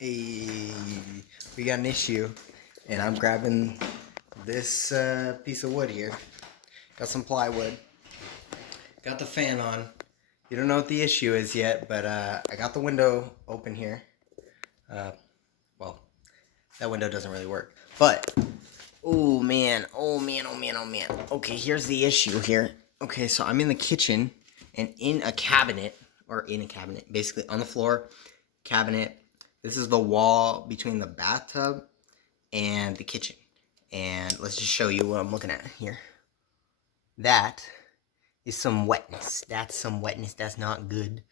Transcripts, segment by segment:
Hey, we got an issue, and I'm grabbing this piece of wood here. Got some plywood. Got the fan on. You don't know what the issue is yet, but I got the window open here. Uh, well, that window doesn't really work. But, oh man, oh man, oh man, oh man. Okay, here's the issue here. Okay, so I'm in the kitchen, and in a cabinet, basically on the floor, cabinet. This is the wall between the bathtub and the kitchen. And let's just show you what I'm looking at here. That is some wetness. That's some wetness. That's not good.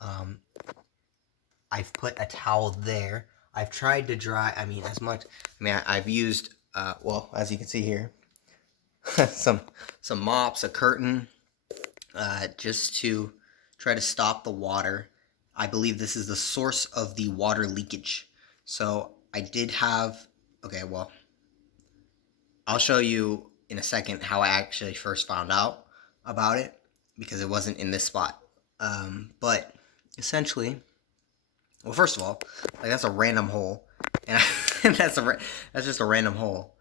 I've put a towel there. I've tried to dry, as much. I've used, well, as you can see here, some mops, a curtain, just to try to stop the water. I believe this is the source of the water leakage. So I did have, okay, well, I'll show you in a second how I actually first found out about it, because it wasn't in this spot. But essentially, well, first of all, like, that's a random hole, and that's just a random hole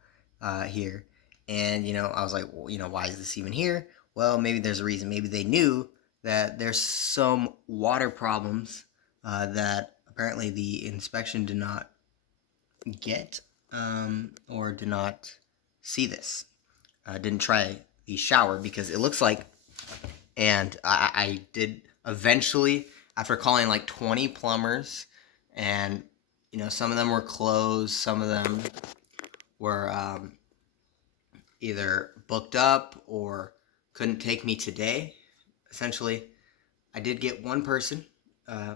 here. And I was like, well, why is this even here? Well, maybe there's a reason. Maybe they knew that there's some water problems that apparently the inspection did not get, or did not see this. Didn't try the shower, because it looks like, and I did eventually, after calling like 20 plumbers, and some of them were closed, some of them were either booked up or couldn't take me today. Essentially, I did get one person, a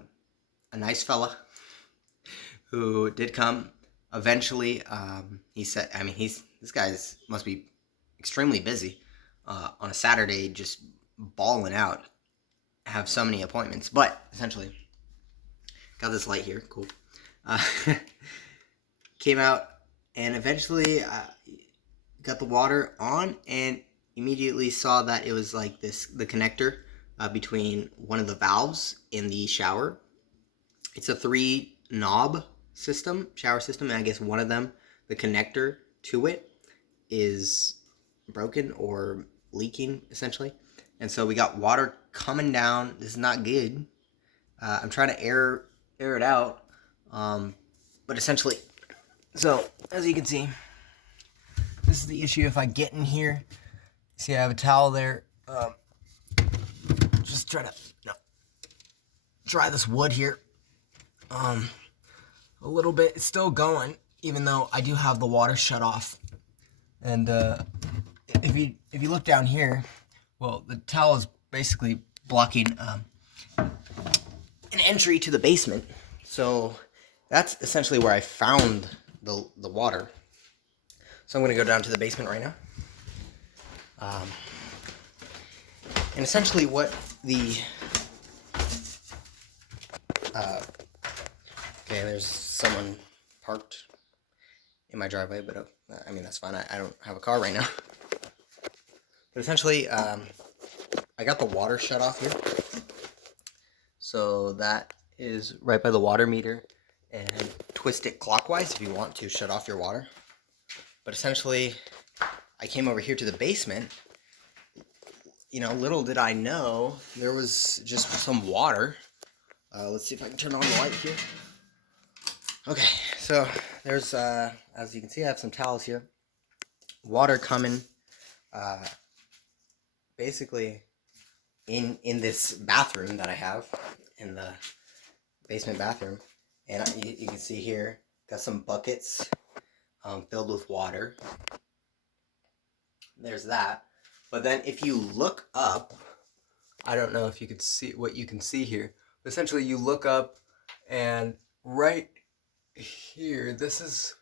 nice fella, who did come. Eventually, he said, this guy must be extremely busy on a Saturday, just balling out, have so many appointments. But essentially, got this light here, cool. Came out and eventually got the water on, and immediately saw that it was like the connector between one of the valves in the shower. It's a 3-knob system, shower system, and I guess one of them, the connector to it, is broken or leaking, essentially. And so we got water coming down. This is not good. I'm trying to air it out, but essentially, so as you can see, this is the issue. If I get in here, see I have a towel there. Just try to dry this wood here. A little bit. It's still going, even though I do have the water shut off. And if you look down here, well, the towel is basically blocking an entry to the basement. So that's essentially where I found the water. So I'm going to go down to the basement right now. And essentially what the... okay, there's someone parked in my driveway, but that's fine. I don't have a car right now. But essentially, I got the water shut off here. So that is right by the water meter. And twist it clockwise if you want to shut off your water. But essentially, I came over here to the basement. Little did I know, there was just some water. Let's see if I can turn on the light here. Okay, so there's, as you can see, I have some towels here. Water coming, basically, in this bathroom that I have, in the basement bathroom. And you can see here, got some buckets filled with water. There's that. But then if you look up, I don't know if you could see what you can see here. But essentially, you look up, and right here, this is,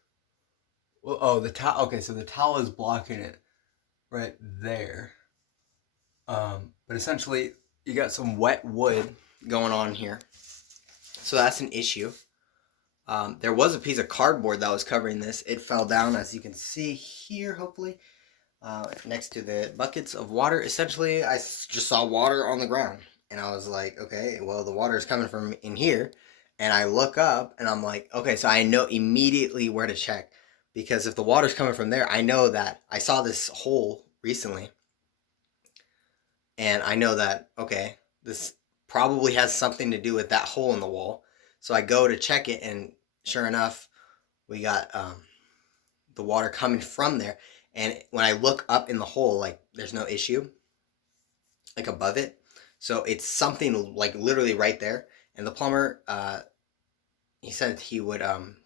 well, oh, the towel. Okay, so the towel is blocking it right there. But essentially, you got some wet wood going on here. So that's an issue. There was a piece of cardboard that was covering this. It fell down, as you can see here, hopefully, next to the buckets of water. Essentially, I just saw water on the ground, and I was like, okay, well, the water is coming from in here, and I look up and I'm like, okay, so I know immediately where to check, because if the water's coming from there, I know that I saw this hole recently, and I know that, okay, this probably has something to do with that hole in the wall. So I go to check it, and sure enough, we got the water coming from there. And when I look up in the hole, like there's no issue, like above it. So it's something like literally right there. And the plumber, he said he would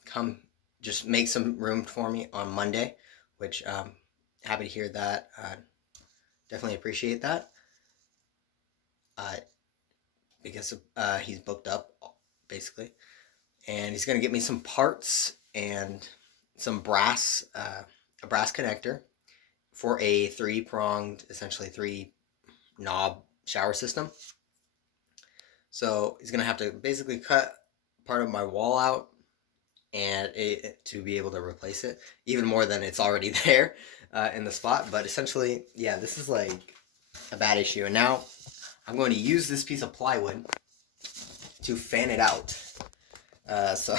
come just make some room for me on Monday, which happy to hear that. Definitely appreciate that. Uh, because he's booked up basically, and he's gonna get me some parts and some brass, a brass connector for a three-pronged, essentially three knob shower system. So he's gonna have to basically cut part of my wall out and to be able to replace it, even more than it's already there in the spot. But essentially, yeah, this is like a bad issue. And now I'm going to use this piece of plywood to fan it out. So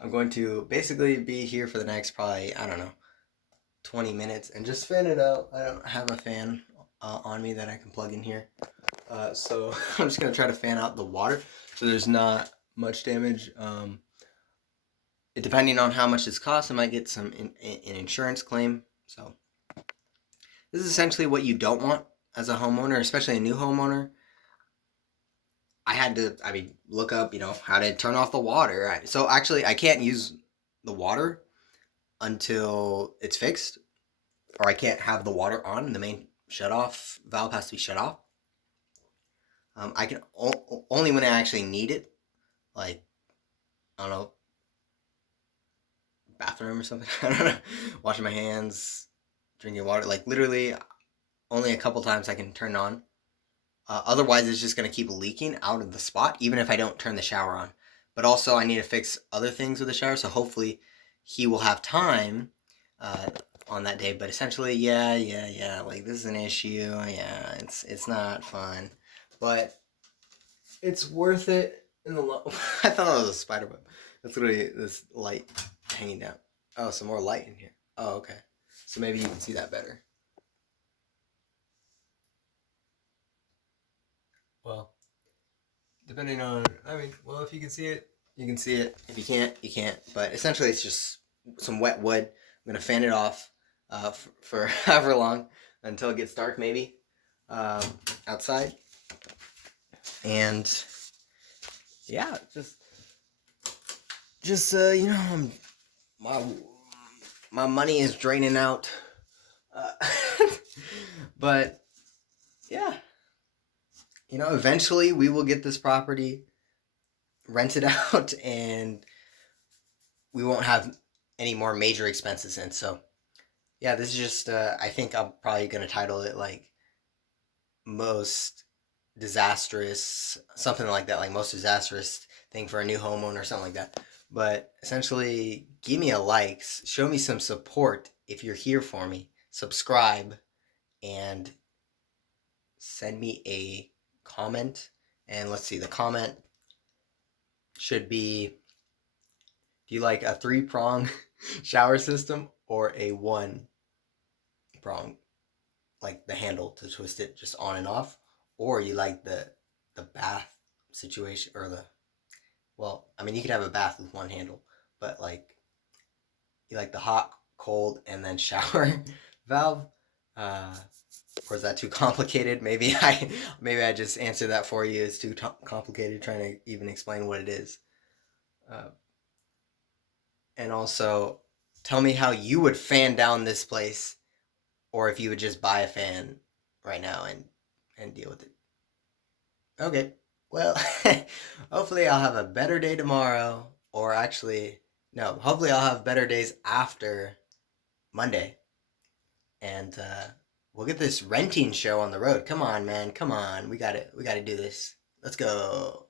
I'm going to basically be here for the next probably, I don't know, 20 minutes and just fan it out. I don't have a fan on me that I can plug in here. So I'm just going to try to fan out the water so there's not much damage. Depending on how much this costs, I might get some an insurance claim. So this is essentially what you don't want as a homeowner, especially a new homeowner. I had to, look up, how to turn off the water. So actually, I can't use the water until it's fixed, or I can't have the water on. The main shut-off valve has to be shut off. I can only when I actually need it, like, I don't know, bathroom or something. I don't know, washing my hands, drinking water. Like literally, only a couple times I can turn it on. Otherwise, it's just going to keep leaking out of the spot, even if I don't turn the shower on. But also, I need to fix other things with the shower, so hopefully he will have time on that day. But essentially, yeah, like this is an issue. Yeah, it's not fun, but it's worth it in the long. I thought it was a spider web. That's literally this light hanging down. Oh, some more light in here. Oh, okay. So maybe you can see that better. Well, depending on, if you can see it, you can see it. If you can't, you can't. But essentially, it's just some wet wood. I'm going to fan it off for however long until it gets dark, maybe, outside. And, yeah, just my money is draining out. But, yeah. Eventually we will get this property rented out and we won't have any more major expenses in. So, yeah, this is just, I think I'm probably going to title it like most disastrous, something like that, like most disastrous thing for a new homeowner or something like that. But essentially, give me a like, show me some support if you're here for me, subscribe, and send me a comment. And let's see, the comment should be, do you like a 3-prong shower system or a 1-prong, like the handle to twist it just on and off, or you like the bath situation, or you could have a bath with one handle, but like you like the hot, cold, and then shower valve, or is that too complicated? Maybe I just answered that for you. It's too complicated trying to even explain what it is. And also, tell me how you would fan down this place, or if you would just buy a fan right now and deal with it. Okay, well, hopefully I'll have a better day tomorrow, or actually, no, hopefully I'll have better days after Monday. And we'll get this renting show on the road. Come on, man, come on. We gotta do this. Let's go.